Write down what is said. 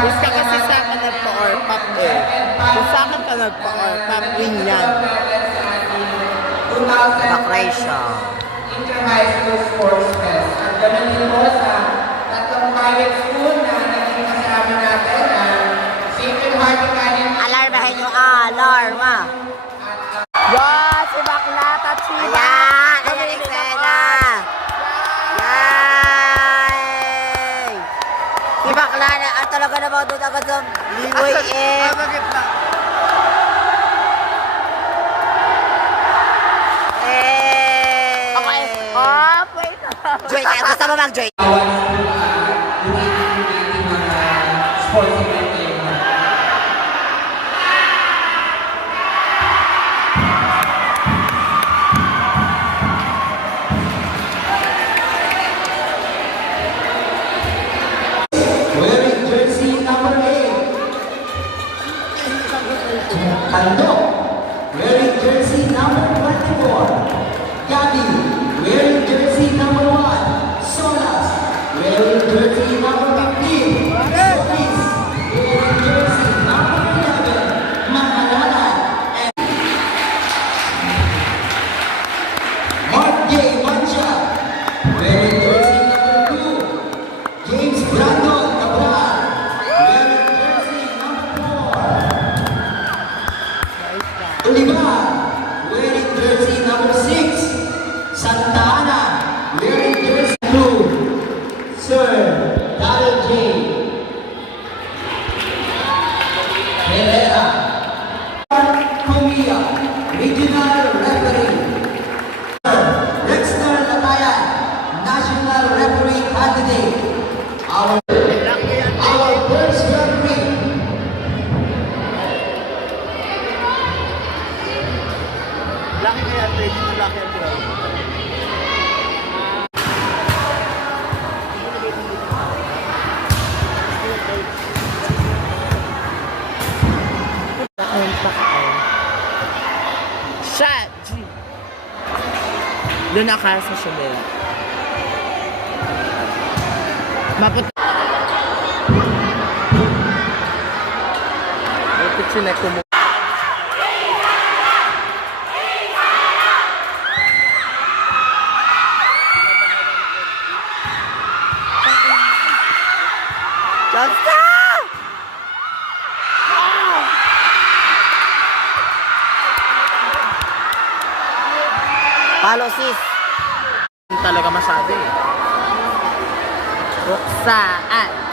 Gusto kasi sa akin nagpa-or-pop eh. Kung sa akin ka nagpa-or-pop, win yan. Bakray siya. Inter-high school sports fest. At ganoon din po sa tatlong private school na naging kasama natin ang Sacred Heart Academy. Alarmahin nyo, alarma. Yan, si Baklat at si Ayan, ayan eksena. Yay! Si bakla na, talaga naman doon agad sa liway eh. Bakit na? Eh. Okay. Oh, wait. Joy, gusto mo mag-joy? Yung ating mga sports event ngayon. Wearing jersey number 8. Kando. Wearing jersey number 24. Gabi. Wearing jersey number 1. Solas. Wearing jersey number 15. Solis. Wearing jersey number 11. Mahalala. And Mark J. Mancha. Wearing jersey number 2. James Brandon Cabral. Wearing jersey number 4. Olivar. Wearing jersey number 6. Santa Ana. Wearing jersey 2. Sir Daryl J. Herrera. Comia. Regional Referee. Rexner Latayan. National Referee Candidate. Our first referee. Laki kaya, dito laki ang ground. Shot! G! Doon naka sa Chanel. Maputi. Maputi siya kumu. Johnson! Palo sis. Talaga masabi eh. Roxanne.